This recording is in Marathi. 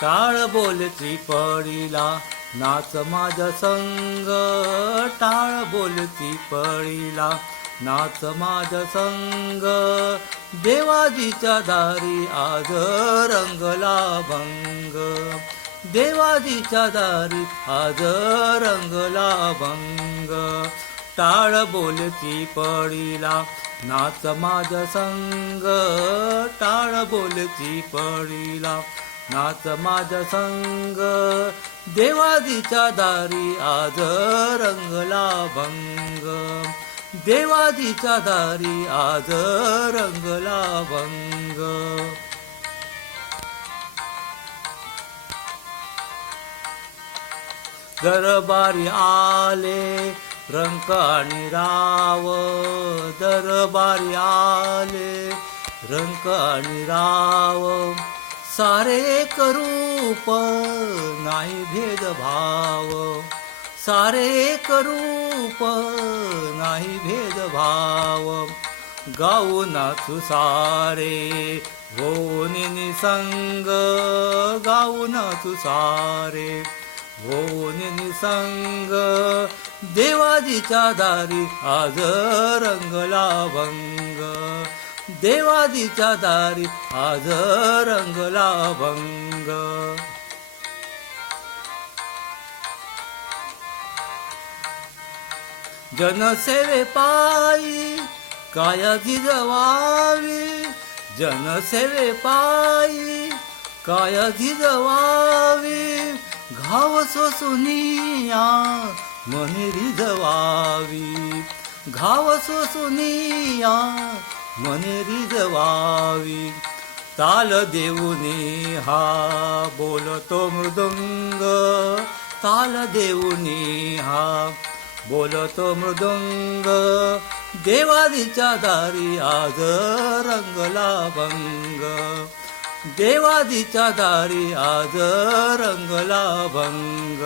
टाळ बोलती पडिला नाच माझ्या संग, टाळ बोलती पडिला नाच माझ्या संग, देवाजीच्या दारी आज रंगला भंग, देवाजीच्या दारी आज रंगला भंग, टाळ बोलती पडिला नाच माझ्या संग, टाळ बोलती पडिला नाच माझ्या संग, देवाजीच्या दारी आज रंगला भंग, देवाजीच्या दारी आज रंगला भंग. दरबारी आले रंक आणि राव, दरबारी आले रंक आणि राव, सारे एक रूप नाही भेदभाव, सारे एक रूप नाही भेदभाव, गाऊ नाचू सारे होने निसंग, गाऊ नाचू सारे होने निसंग, देवाजीच्या दारी आज रंगला भंग, देवाजीच्या दारी आज रंगला भंग. जनसेवे पायी काय झिजवावी, जनसेवे पायी काय झिजवावी, घाव सोसुनिया मने रिजवावी, घाव सोसुनिया मने रिजवावी, ताल देऊनी हा बोलतो मृदंग, ताल देऊनी हा बोलतो मृदंग, देवाजीच्या दारी आज रंगला भंग, देवाजीच्या दारी आज रंगला भंग.